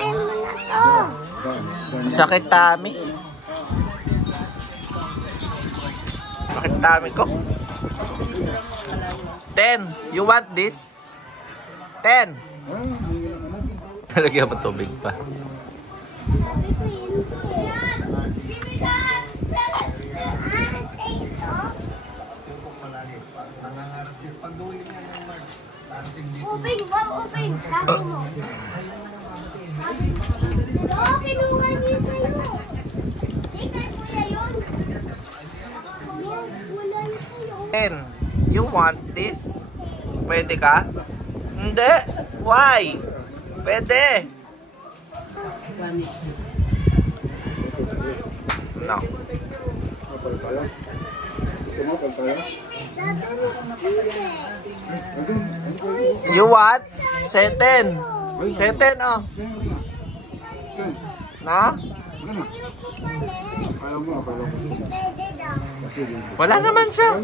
Kain mo na to. Sakit tummy. Sakit tummy ko. 10. You want this? 10. Talagyan mo tubig pa. Open, open. Sabi mo. Oo, kinuha niya sa'yo. Hindi kay kuya yun. Yes, wala yun sa'yo. 10. You want this? Pwede ka? Hindi. Why? Pwede. No. You want? Seten. Seten, oh. No? Wala naman siya.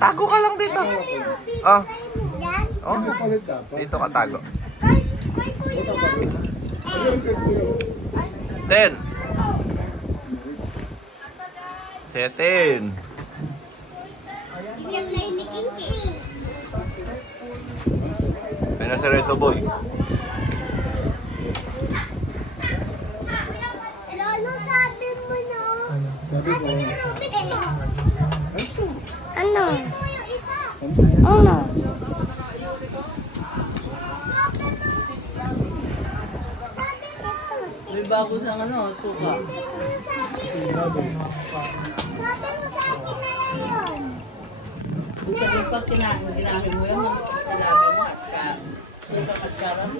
Tago ka lang dito. Oh. Oh. Dito ka tago. 10. 7. May nasa Rezo Boy. Lolo, sabi mo na. Sabi mo. Ano? Ano? May bago sa ano, suka. Sabi mo sa akin na yun. Sabi pag ginamit mo yan, sinabi mo at may kakatsara mo.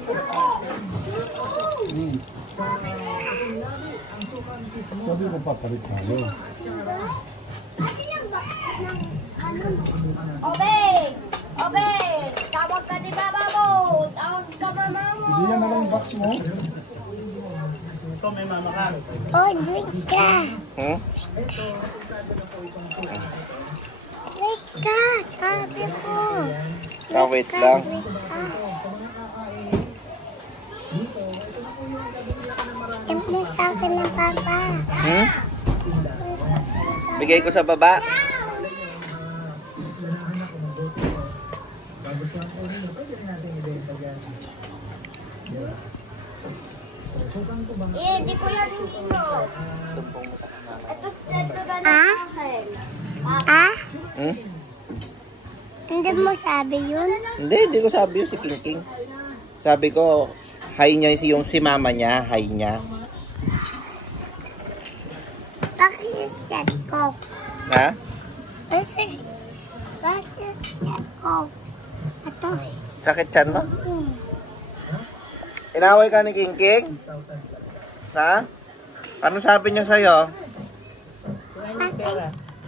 Sabi ko papalit tayo. Obey! Obey! Tawag ka di baba mo! Tawag ka mama mo! Hindi yan na lang yung box mo. Ito may mama ka. Oh, drink ka! Drink ka! Sabi ko! Wait lang. Imple sa akin ng papa. Bigay ko sa baba. Di ko yan ino. Sumbong mo sa kanana. Ito na akin. Ah? Hindi mo sabi yun? Hindi ko sabi yun si King King. Sabi ko, hi niya yung si mama niya, hi niya. Bakit ko? Ha? Bakit ko? Ito. Sakit tiyan mo? Inaway ka ni King King? Ha? Ano sabi niya sa'yo?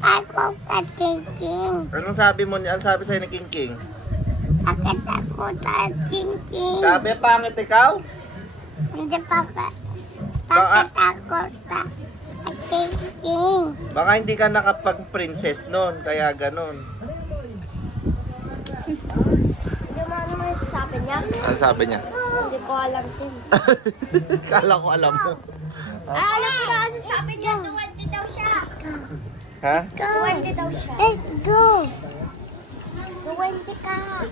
Ako ka, King King. Anong sabi mo niya? Ano sabi sa'yo ni King King? Bakit ako ka, King King? Sabi, pangit ikaw? Hindi pa ka. Bakit ako ka, King King? Baka hindi ka nakapag-princess noon, kaya ganon. Hindi mo ano may sabi niya? Ano sabi niya? Hindi ko alam din. Kala ko alam mo. Alam ko na kasi sabi niya, 20 daw siya. Ha? 20 daw siya. Let's go. 20 ka.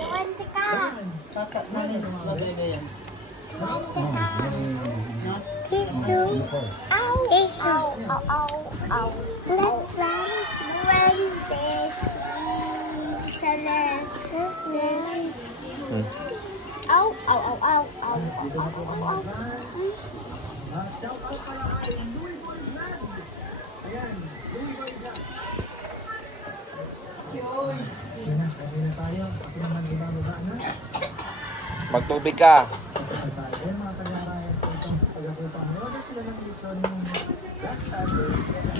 20 ka. Kakak na rin, labay ba yan? 20 ka. Tissue. Ow. Tissue. Ow, ow, ow. Let's run. 20. Salas. Ow, ow, ow, ow, ow, ow, ow, ow. Magtubig ka.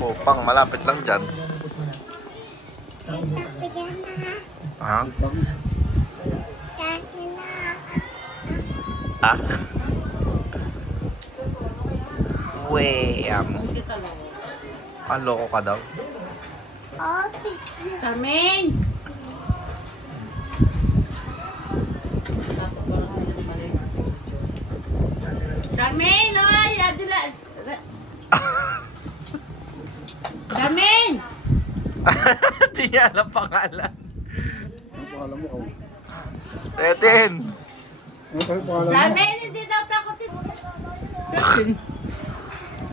Pupang, malapit lang dyan. Ha? Ah? Weyam. Kaloko ka daw. Carmen! Damin, oy! Adila! Damin! Hindi niya alam pangalan. Ano pangalan mo? Oh. Tetin! Ano pangalan mo? Damin, hindi daw takot si...